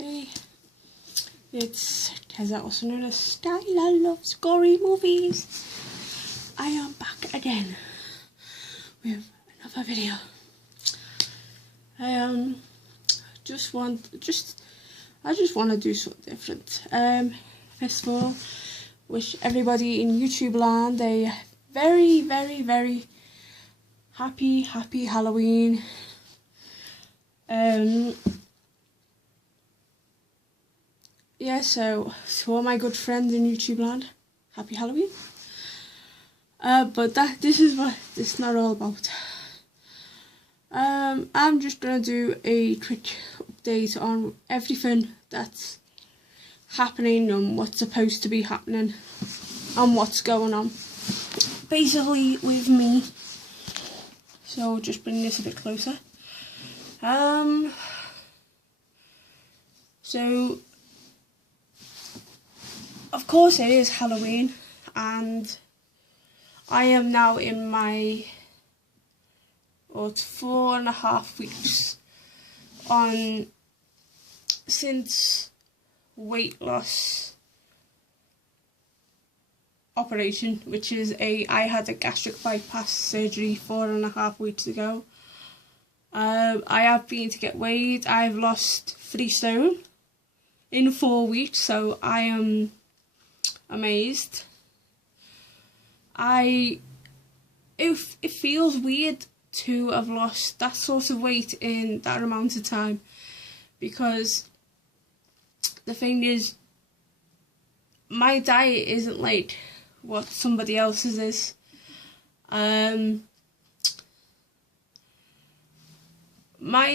Hey, it's Teza, also known as Styla Loves Gory Movies. I am back again with another video. I just want to do something different. First of all, wish everybody in YouTube land a very, very, very happy Halloween. Yeah, so to all my good friends in YouTube land, happy Halloween. But this is what this is not all about. I'm just gonna do a quick update on everything that's happening and what's supposed to be happening and what's going on, basically with me. So just bring this a bit closer. So of course it is Halloween, and I am now in my 4.5 weeks on since weight loss operation, which is I had a gastric bypass surgery 4.5 weeks ago. I have been to get weighed. I've lost 3 stone in 4 weeks, so I am amazed. It feels weird to have lost that sort of weight in that amount of time, because the thing is, my diet isn't like what somebody else's is. My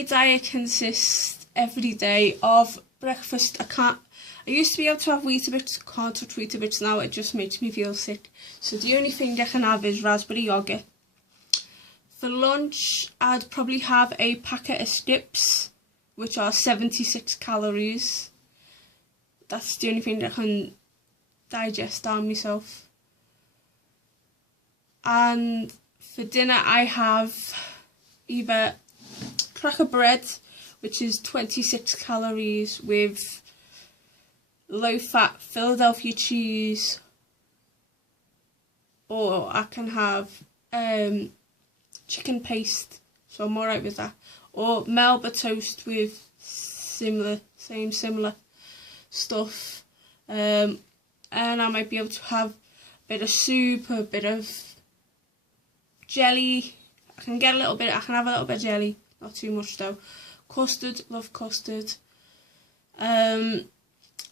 diet consists every day of breakfast. I used to be able to have Weetabix, can't touch Weetabix now, it just makes me feel sick. So the only thing I can have is raspberry yogurt. For lunch, I'd probably have a packet of Skips, which are 76 calories. That's the only thing I can digest down myself. And for dinner, I have either cracker bread, which is 26 calories with low-fat Philadelphia cheese, or I can have chicken paste, so I'm alright with that, or Melba toast with similar stuff, and I might be able to have a bit of soup, a bit of jelly. I can have a little bit of jelly, not too much though. Custard, love custard.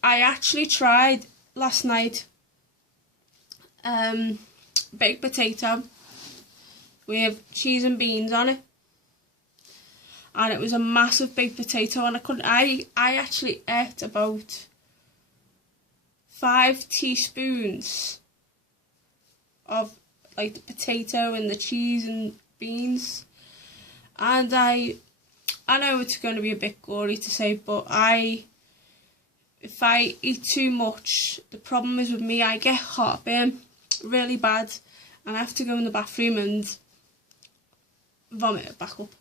I actually tried last night baked potato with cheese and beans on it, and it was a massive baked potato, and I actually ate about 5 teaspoons of like the potato and the cheese and beans, and I know it's going to be a bit gory to say, but if I eat too much, the problem is with me, I get heartburn really bad, and I have to go in the bathroom and vomit it back up.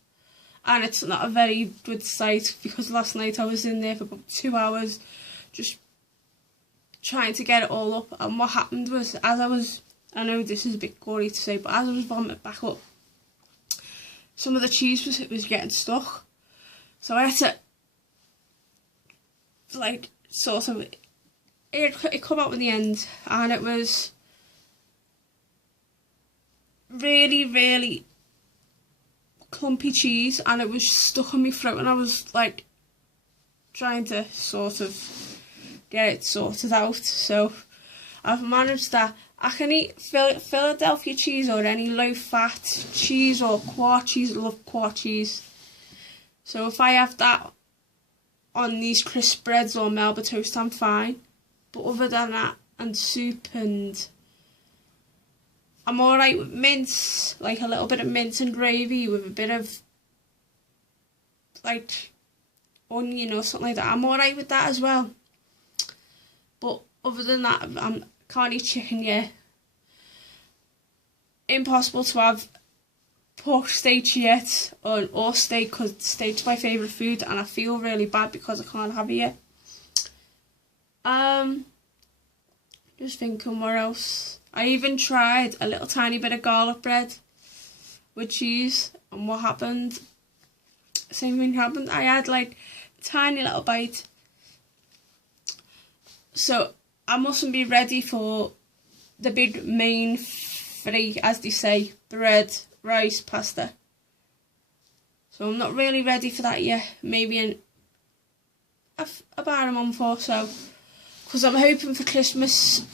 And it's not a very good sight, because last night I was in there for about 2 hours just trying to get it all up, and what happened was, I know this is a bit gory to say, but as I was vomiting back up, some of the cheese was getting stuck. So I had to, like, sort of, it come out in the end, and it was really, really clumpy cheese, and it was stuck in my throat, and I was like trying to sort of get it sorted out. So I've managed that. I can eat Philadelphia cheese or any low-fat cheese or quart cheese. I love quart cheese. So if I have that on these crisp breads or Melba toast, I'm fine. But other than that, and soup, and I'm alright with mince, like a little bit of mince and gravy with a bit of like onion or something like that. I'm alright with that as well. But other than that, I can't eat chicken yet. Impossible to have pork steak yet, or steak, because steak's my favourite food, and I feel really bad because I can't have it yet. Just thinking what else. I even tried a little tiny bit of garlic bread with cheese, and what happened? Same thing happened. I had like a tiny little bite. So I mustn't be ready for the big main three, as they say: bread, rice, pasta. So I'm not really ready for that yet. Maybe in about a month or so. Because I'm hoping for Christmas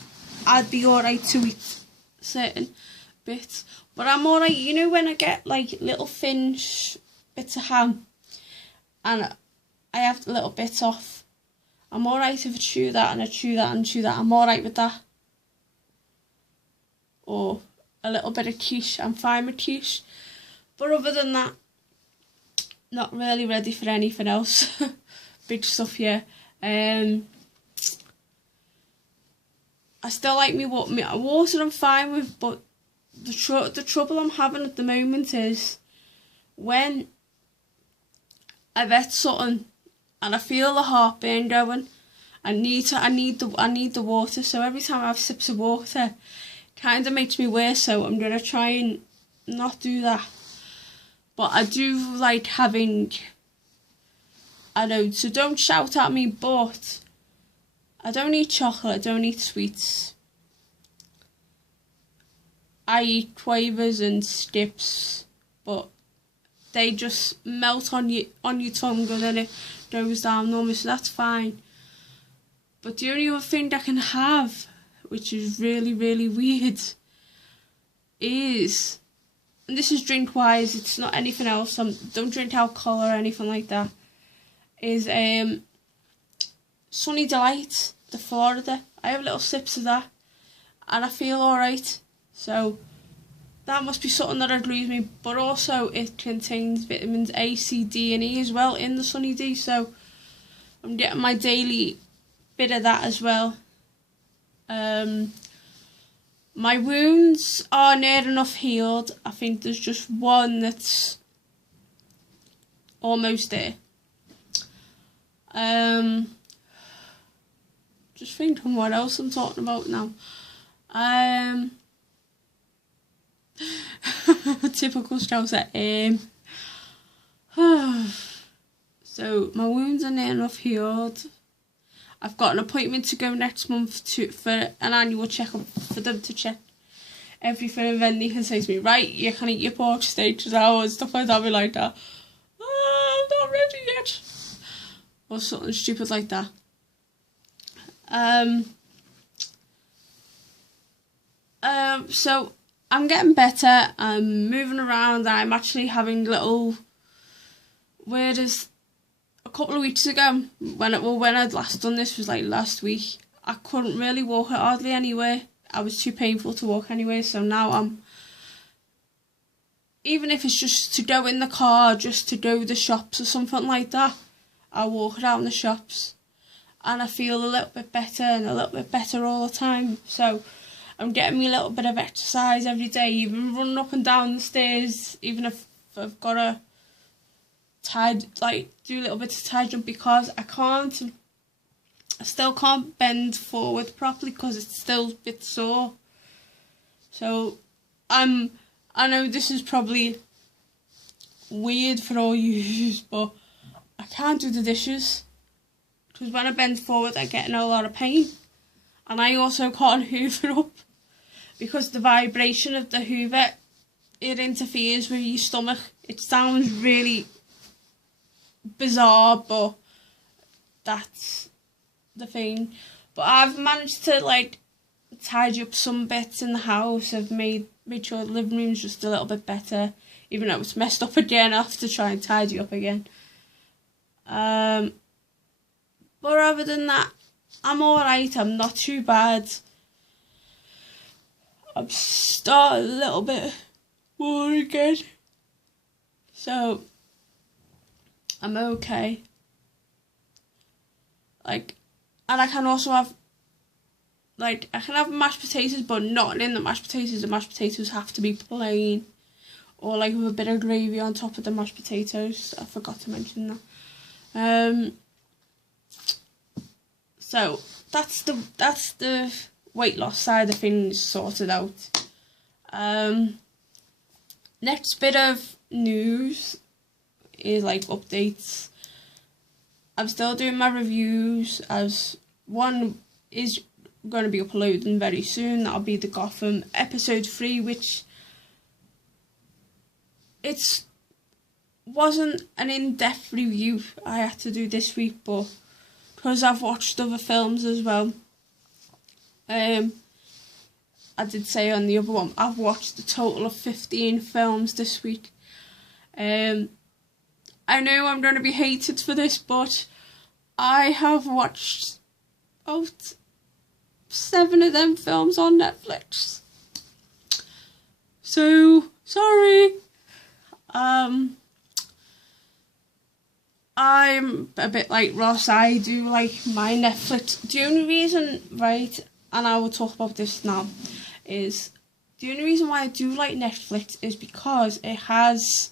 I'd be alright to eat certain bits. But I'm alright, you know, when I get like little thin bits of ham and I have little bits off. I'm alright if I chew that and I chew that and chew that. I'm alright with that. Or a little bit of quiche. I'm fine with quiche. But other than that, not really ready for anything else. Big stuff, yeah. I still like me water. I'm fine with, but the trouble I'm having at the moment is when I've ate something and I feel the heartburn going. I need the water. So every time I have sips of water, it kind of makes me worse. So I'm gonna try and not do that. But I do like having. I know, so don't shout at me, but I don't eat chocolate, I don't eat sweets. I eat quavers and stips, but they just melt on your tongue and then it goes down normally, so that's fine. But the only other thing I can have, which is really, really weird, is, and this is drink-wise, it's not anything else, don't drink alcohol or anything like that, is Sunny Delight, the Florida. I have little sips of that and I feel alright. So that must be something that would lose me. But also it contains vitamins A, C, D and E as well in the Sunny D. So I'm getting my daily bit of that as well. My wounds are near enough healed. I think there's just one that's almost there. Just thinking what else I'm talking about now. Typical Scouser. So my wounds are near enough healed. I've got an appointment to go next month for an annual checkup, for them to check everything, and then they can say to me, right, you can eat your pork steak now and stuff like that. I'll be like that. Oh, I'm not ready yet. Or something stupid like that. So I'm getting better. I'm moving around. I'm actually having little. Whereas a couple of weeks ago, when I'd last done this was like last week, I couldn't really walk it hardly anywhere. I was too painful to walk anyway. So now I'm. Even if it's just to go in the car, just to go to the shops or something like that, I walk around the shops. And I feel a little bit better and a little bit better all the time. So I'm getting me a little bit of exercise every day, even running up and down the stairs, even if I've got to do a little bit of tie jump, because I still can't bend forward properly because it's still a bit sore. So I know this is probably weird for all you, but I can't do the dishes. Because when I bend forward, I get in a lot of pain. And I also can't hoover up. Because the vibration of the hoover, it interferes with your stomach. It sounds really bizarre, but that's the thing. But I've managed to, like, tidy up some bits in the house. I've made sure the living room's just a little bit better. Even though it's messed up again, I have to try and tidy up again. But other than that, I'm alright. I'm not too bad. I'm starting a little bit more again. So, I'm okay. Like, and I can also have, like, I can have mashed potatoes, but not in the mashed potatoes. The mashed potatoes have to be plain. or like with a bit of gravy on top of the mashed potatoes. I forgot to mention that. So that's the weight loss side of things sorted out. Next bit of news is like updates. I'm still doing my reviews, as one is going to be uploading very soon. That'll be the Gotham episode 3, which it wasn't an in-depth review I had to do this week, but because I've watched other films as well. I did say on the other one, I've watched a total of 15 films this week. I know I'm going to be hated for this, but I have watched out 7 of them films on Netflix. So, sorry. I'm a bit like Ross. I do like my Netflix. The only reason, right, and I will talk about this now, is the only reason why I do like Netflix is because it has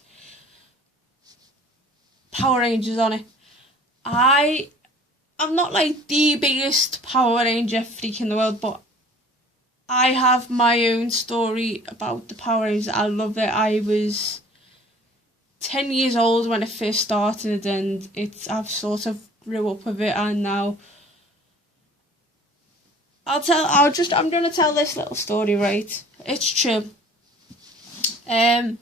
Power Rangers on it. I'm not like the biggest Power Ranger freak in the world, but I have my own story about the Power Rangers. I love it. I was 10 years old when it first started, and I've sort of grew up with it, and now I'm gonna tell this little story, right? It's true. I'm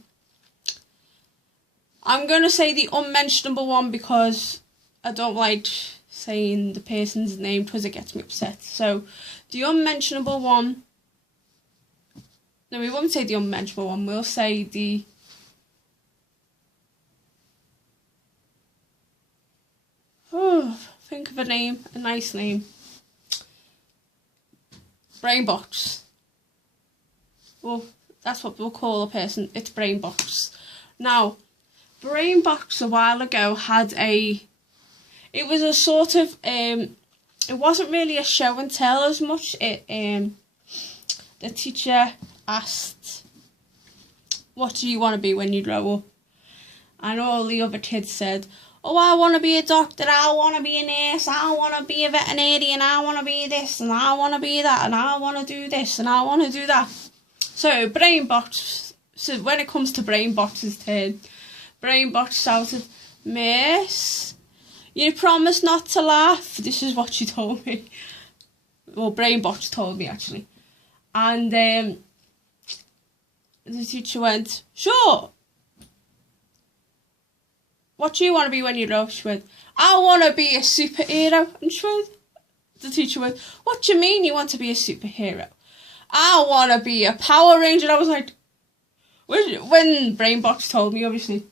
gonna say the unmentionable one because I don't like saying the person's name because it gets me upset. So, the unmentionable one. No, we won't say the unmentionable one. We'll say the. Oh, think of a name, a nice name. Brainbox. Well, that's what we'll call a person. It's Brainbox. Now, Brainbox a while ago had it was a sort of, it wasn't really a show and tell as much. The teacher asked, what do you want to be when you grow up? And all the other kids said, oh, I want to be a doctor, I want to be a nurse, I want to be a veterinarian, I want to be this, and I want to be that, and I want to do this, and I want to do that. So, so when it comes to Brainbox's turn, Brainbox shouted, Miss, you promised not to laugh. This is what she told me. Well, Brainbox told me, actually. And the teacher went, sure. What do you want to be when you grow up? She went, I want to be a superhero. And the teacher went, what do you mean you want to be a superhero? I want to be a Power Ranger. I was like, when Brainbox told me, obviously,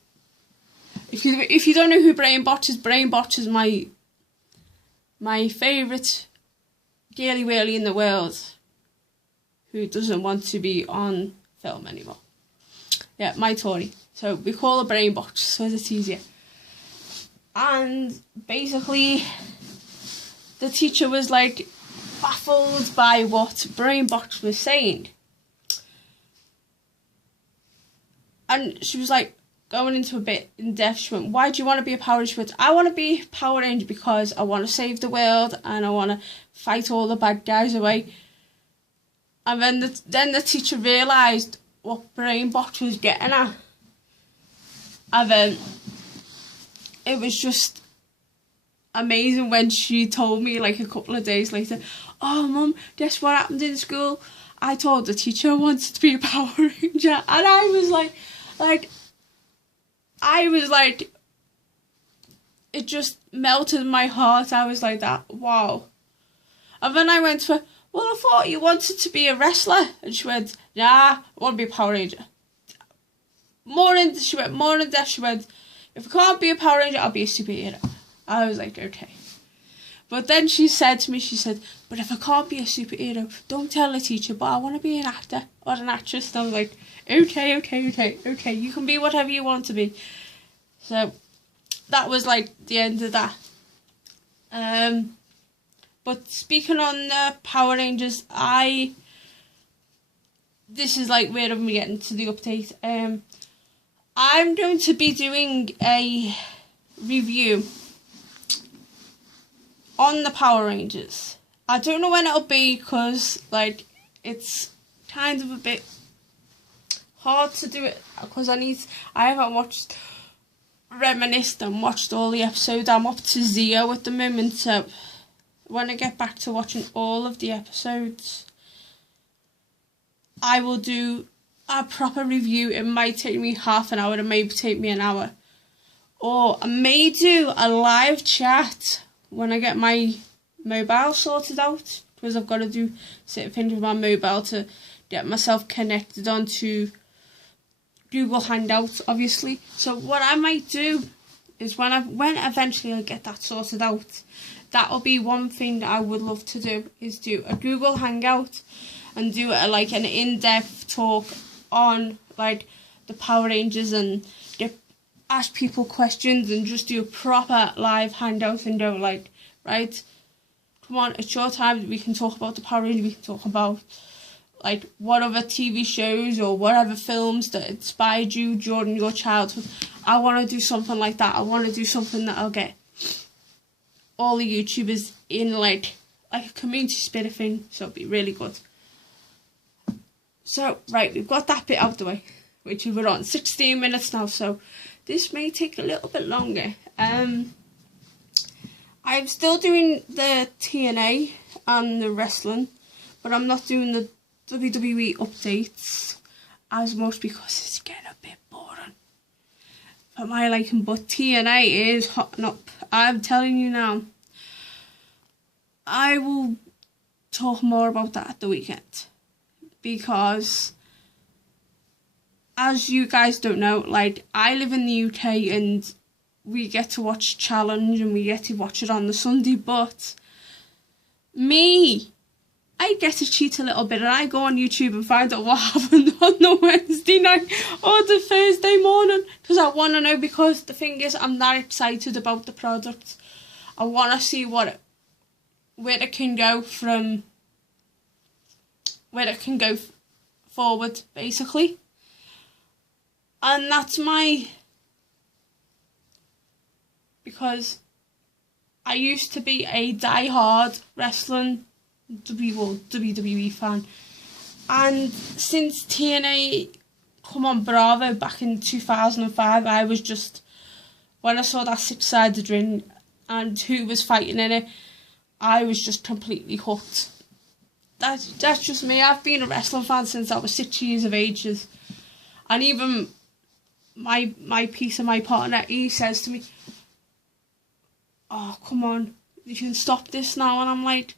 if you don't know who Brainbox is my favourite girly whirly in the world who doesn't want to be on film anymore. Yeah, my Tory. So we call her Brainbox so it's easier. And basically, the teacher was like baffled by what Brainbox was saying. And she was like going into a bit in depth. She went, why do you want to be a Power Ranger? She went, I want to be a Power Ranger because I want to save the world and I want to fight all the bad guys away. And then the teacher realised what Brainbox was getting at. And then it was just amazing when she told me, like, a couple of days later, oh, Mum, guess what happened in school? I told the teacher I wanted to be a Power Ranger. And I was like, it just melted my heart. I was like that, wow. And then I went to her, well, I thought you wanted to be a wrestler. And she went, nah, I want to be a Power Ranger. She went more in depth. She went, if I can't be a Power Ranger, I'll be a superhero. I was like, okay. But then she said to me, but if I can't be a superhero, don't tell the teacher, but I want to be an actor or an actress. And I was like, okay, you can be whatever you want to be. So that was like the end of that. But speaking on Power Rangers, this is like where I'm getting to the update. I'm going to be doing a review on the Power Rangers. I don't know when it'll be because, like, it's kind of a bit hard to do it because I haven't reminisced and watched all the episodes. I'm up to Zeo at the moment, so when I get back to watching all of the episodes, I will do a proper review. It might take me half an hour, it may take me an hour, or I may do a live chat when I get my mobile sorted out, because I've got to do certain things with my mobile to get myself connected onto Google Hangouts, obviously. So what I might do is when eventually I get that sorted out, that'll be one thing that I would love to do, is do a Google Hangout and do like an in-depth talk on like the Power Rangers and ask people questions and just do a proper live hangout and go like, right, come on, it's your time, we can talk about the Power Rangers, we can talk about like what other TV shows or whatever films that inspired you during your childhood. I want to do something like that. I want to do something that I'll get all the YouTubers in like a community spirit thing, so it'll be really good. So, right, we've got that bit out of the way, which we're on 16 minutes now, so this may take a little bit longer. I'm still doing the TNA and the wrestling, but I'm not doing the WWE updates as much because it's getting a bit boring for my liking. But TNA is hotting up. I'm telling you now. I will talk more about that at the weekend, because as you guys don't know, like, I live in the UK and we get to watch Challenge and we get to watch it on the Sunday, but I get to cheat a little bit and I go on YouTube and find out what happened on the Wednesday night or the Thursday morning, because I want to know, because the thing is, I'm that excited about the product. I want to see where it can go from, where it can go forward, basically. And that's because I used to be a die-hard wrestling WWE fan, and since TNA come on Bravo back in 2005, I was just, when I saw that six-sided ring and who was fighting in it, I was just completely hooked. That's just me. I've been a wrestling fan since I was 6 years of age, and even my piece of my partner, he says to me, "Oh, come on, you can stop this now," and I'm like,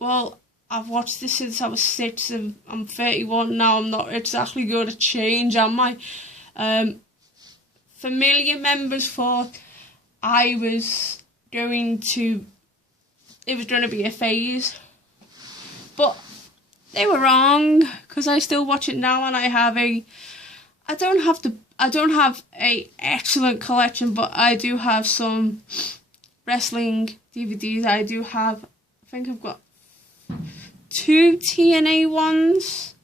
well, I've watched this since I was 6 and I'm 31 now. I'm not exactly going to change, am I? Familiar members thought it was going to be a phase, but they were wrong, because I still watch it now, and I don't have a excellent collection, but I do have some wrestling DVDs. I think I've got 2 TNA ones,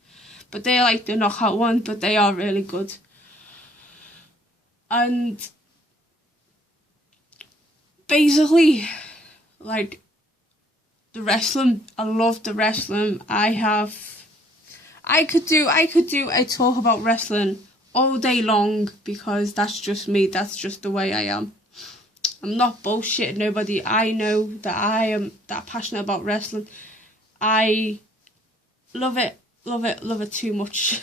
but they're like the knockout ones, but they are really good. And basically, like, the wrestling, I love the wrestling. I could do a talk about wrestling all day long, because that's just me, that's just the way I am. I'm not bullshitting nobody. I know that I am that passionate about wrestling. I love it too much,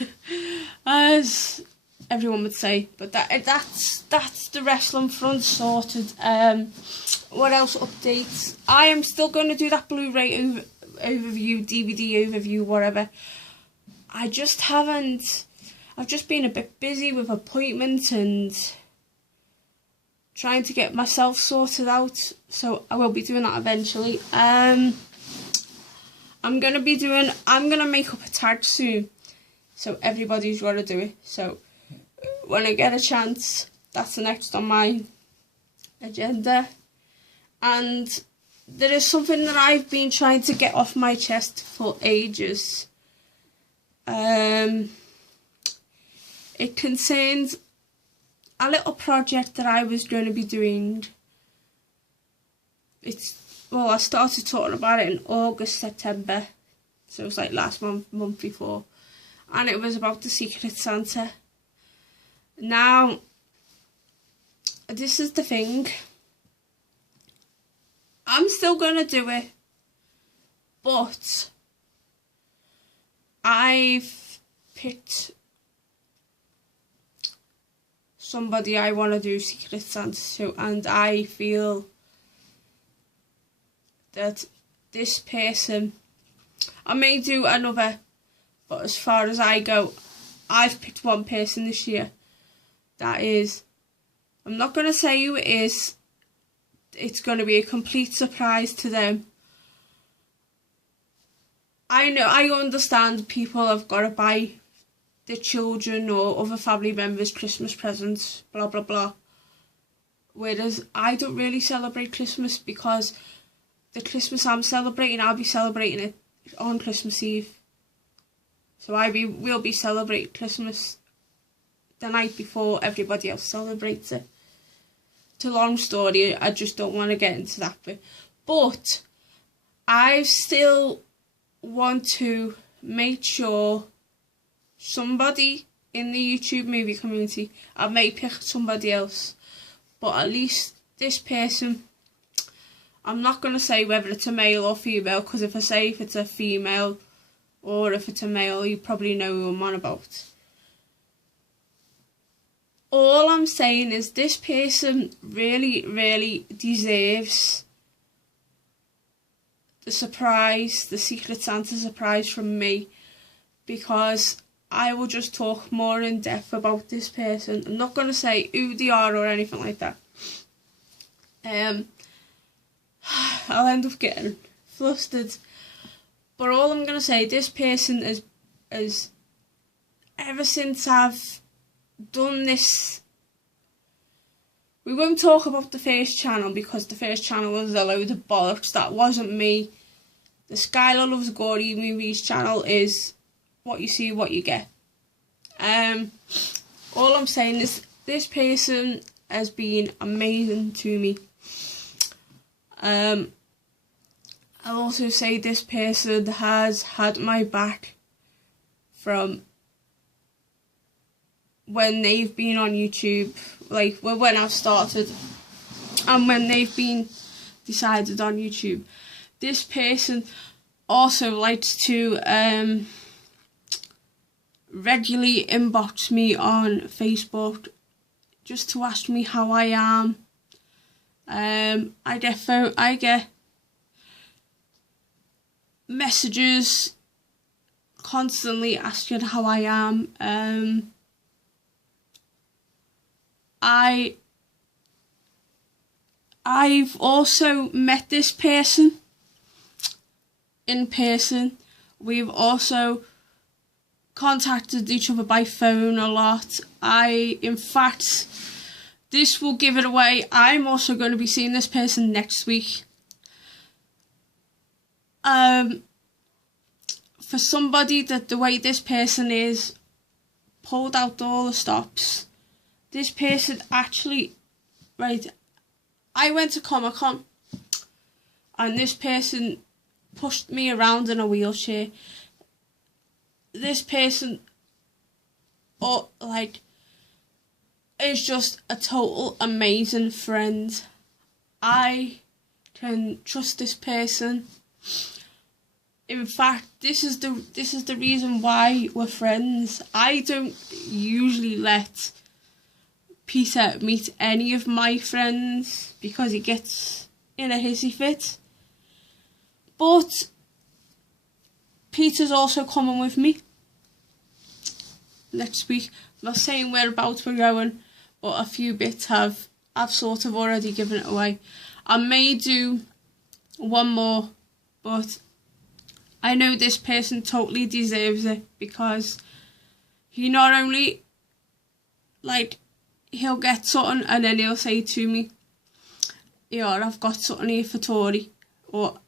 as everyone would say. But that's the wrestling front sorted. What else updates? I am still going to do that Blu-ray overview, DVD overview, whatever. I've just been a bit busy with appointments and trying to get myself sorted out, so I will be doing that eventually. I'm gonna make up a tag soon, so everybody's gotta do it. So when I get a chance, that's the next on my agenda. And there is something that I've been trying to get off my chest for ages. It concerns a little project that I was going to be doing. I started talking about it in August, September, so it was like last month before, and it was about the Secret Santa. Now, this is the thing, I'm still going to do it, but I've picked somebody I want to do Secret Santa to, and I feel that this person, I may do another, but as far as I go, I've picked one person this year. That is, I'm not going to say who it is. It's going to be a complete surprise to them. I understand people have got to buy their children or other family members Christmas presents, blah blah blah. Whereas I don't really celebrate Christmas, because the Christmas I'm celebrating, I'll be celebrating it on Christmas Eve. So we'll be celebrating Christmas the night before everybody else celebrates it. It's a long story, I just don't want to get into that bit. But I still want to make sure somebody in the YouTube movie community, I may pick somebody else, but at least this person, I'm not going to say whether it's a male or female, because if I say if it's a female or if it's a male, you probably know who I'm on about. All I'm saying is this person really, really deserves the surprise, the Secret Santa surprise from me, because I will just talk more in depth about this person. I'm not going to say who they are or anything like that. I'll end up getting flustered. But all I'm going to say, this person is ever since I've done this, we won't talk about the first channel, because the first channel was a load of bollocks. That wasn't me. The Skylar Loves Gory Movies channel is what you see, what you get. All I'm saying is this person has been amazing to me. I'll also say this person has had my back from when they've been on YouTube, like when I've started and when they've been decided on YouTube. This person also likes to regularly inbox me on Facebook just to ask me how I am. I get messages constantly asking how I am. I've also met this person in person. We've also contacted each other by phone a lot. In fact, this will give it away, I'm also going to be seeing this person next week. For somebody that the way this person is, pulled out all the stops. This person actually, right, I went to Comic-Con and this person pushed me around in a wheelchair. This person, is just a total amazing friend. I can trust this person. In fact, this is the reason why we're friends. I don't usually let Peter meet any of my friends because he gets in a hissy fit. But Peter's also coming with me next week. I'm not saying whereabouts we're going, but a few bits I've sort of already given it away. I may do one more, but I know this person totally deserves it, because he not only, he'll get something and then he'll say to me, yeah, I've got something here for Tori, or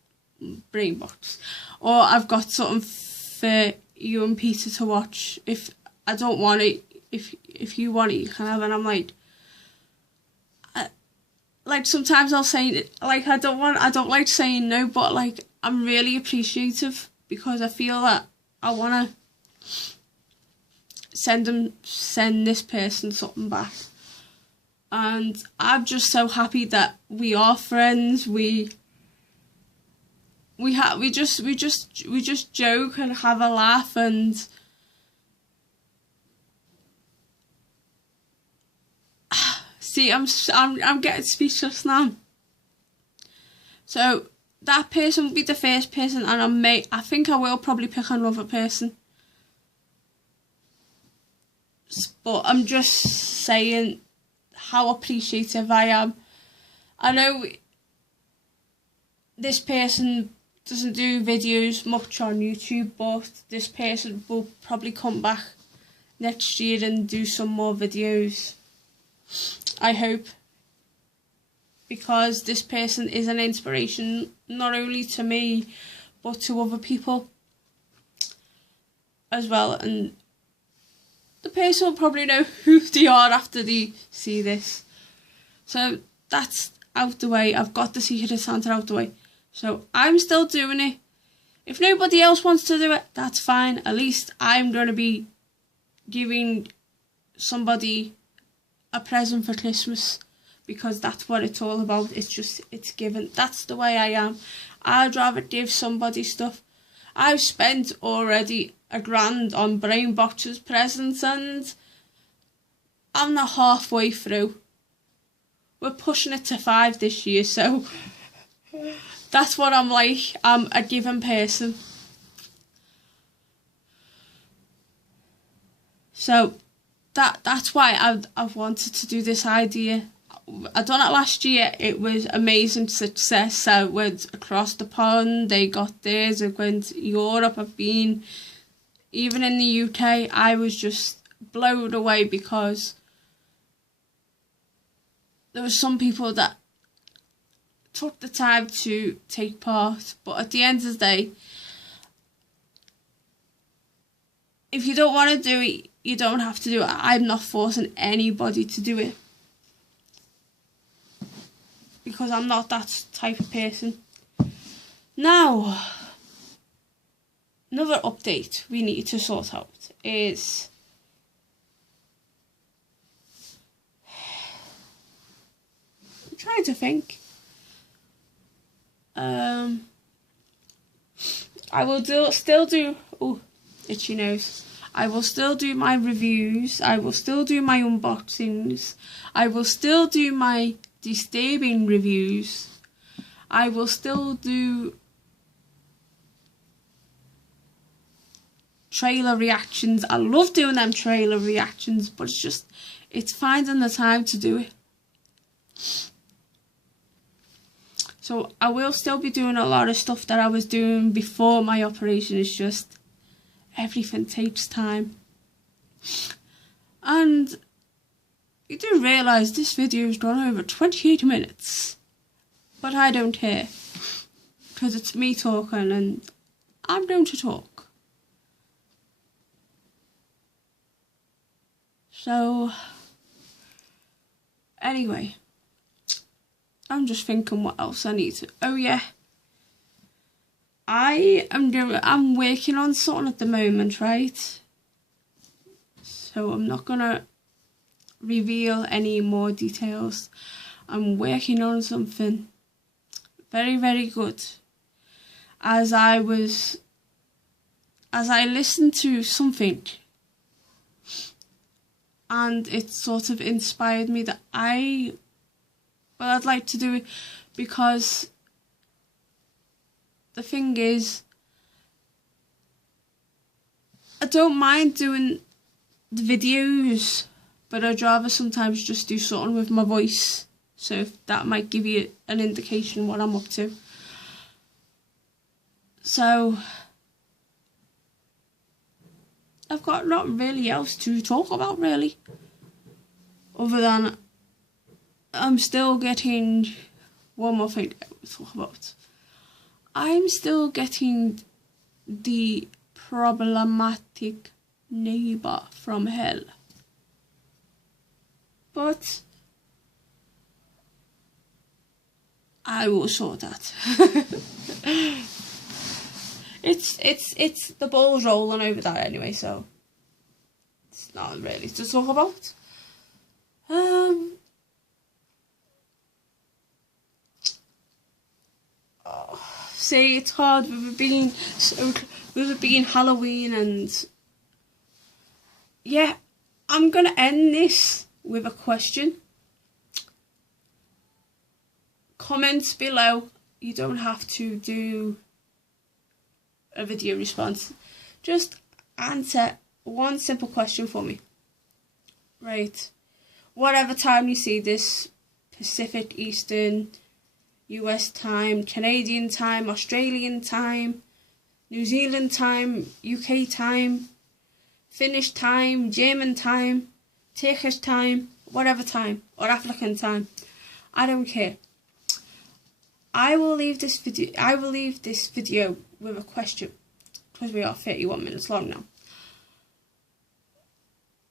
Brainbox, or I've got something for you and Peter to watch. If I don't want it, if you want it, you can have it. And I'm like, like sometimes I'll say, like, I don't like saying no, but like I'm really appreciative because I feel that I want to send this person something back. And I'm just so happy that we are friends. We just joke and have a laugh, and see, I'm getting speechless now. So that person will be the first person, and I think I will probably pick another person. But I'm just saying how appreciative I am. I know this person doesn't do videos much on YouTube, but this person will probably come back next year and do some more videos, I hope, because this person is an inspiration not only to me but to other people as well, and the person will probably know who they are after they see this. So that's out the way. I've got the Secret of Santa out the way. So I'm still doing it. If nobody else wants to do it, that's fine. At least I'm going to be giving somebody a present for Christmas, because that's what it's all about. It's given. That's the way I am. I'd rather give somebody stuff. I've spent already £1,000 on Brain Boxes presents, and I'm not halfway through. We're pushing it to 5 this year, so that's what I'm like. I'm a giving person. So that's why I've wanted to do this idea. I done it last year. It was amazing success. I went across the pond. They got theirs. I went to Europe. I've been even in the UK. I was just blown away because there were some people that took the time to take part. But at the end of the day, if you don't want to do it, you don't have to do it. I'm not forcing anybody to do it, because I'm not that type of person. Now, another update we need to sort out is I'm trying to think. I will still do itchy nose. I will still do my reviews. I will still do my unboxings. I will still do my disturbing reviews. I will still do trailer reactions. I love doing them trailer reactions, but it's finding the time to do it. So I will still be doing a lot of stuff that I was doing before my operation. It's just everything takes time. And you do realise this video has gone over 28 minutes. But I don't care, because it's me talking and I'm going to talk. So, anyway, I'm just thinking what else I need to... Oh yeah, I'm working on something at the moment, right? So I'm not gonna reveal any more details. I'm working on something very, very good. As I listened to something, and it sort of inspired me that I'd like to do it, because the thing is, I don't mind doing the videos, but I'd rather sometimes just do something with my voice. So that might give you an indication what I'm up to. So I've got not really else to talk about, really, other than I'm still getting one more thing to talk about. I'm still getting the problematic neighbour from hell. But I will sort that. It's the ball's rolling over that anyway, so it's not really to talk about. See, it's hard with it being Halloween, and yeah, I'm gonna end this with a question. Comments below. You don't have to do a video response. Just answer one simple question for me. Right. Whatever time you see this, Pacific, Eastern, US time, Canadian time, Australian time, New Zealand time, UK time, Finnish time, German time, Turkish time, whatever time, or African time. I don't care. I will leave this video with a question, because we are 31 minutes long now.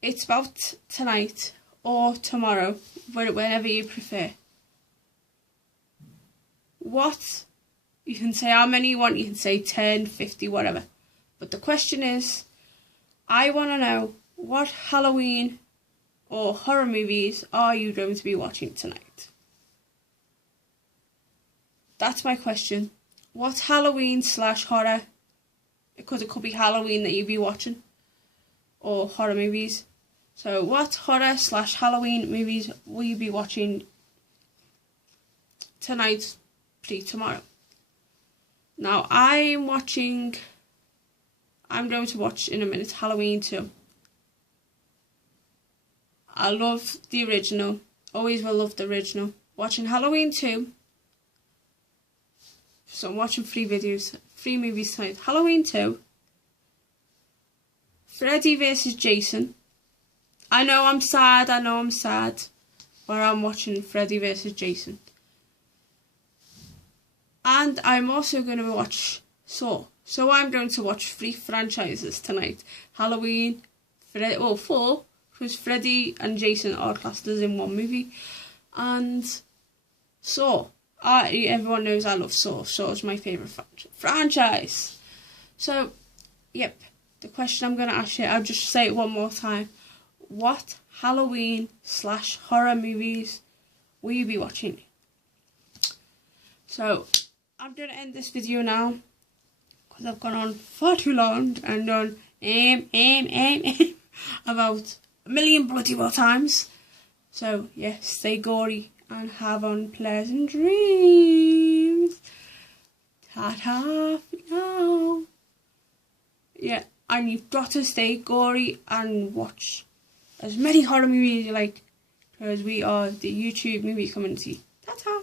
It's about tonight or tomorrow, whenever you prefer. What? You can say how many you want, you can say 10, 50, whatever. But the question is, I want to know, what Halloween or horror movies are you going to be watching tonight? That's my question. What Halloween / horror, because it could be Halloween that you'll be watching, or horror movies. So what horror / Halloween movies will you be watching tonight, tomorrow? Now I'm going to watch in a minute Halloween 2. I love the original, always will love the original. Watching Halloween 2. So I'm watching 3 movies tonight. Halloween 2. Freddy vs Jason. I know I'm sad, but I'm watching Freddy vs Jason. And I'm also going to watch Saw. So I'm going to watch 3 franchises tonight. Halloween, 4, because Freddy and Jason are classed as in one movie. And Saw. Everyone knows I love Saw. Saw is my favourite franchise. So, yep. The question I'm going to ask you, I'll just say it one more time. What Halloween / horror movies will you be watching? So, I'm going to end this video now, because I've gone on far too long and done about a million bloody more times. So, yeah, stay gory and have unpleasant dreams. Ta-ta for now. Yeah, and you've got to stay gory and watch as many horror movies as you like, because we are the YouTube movie community. Ta-ta.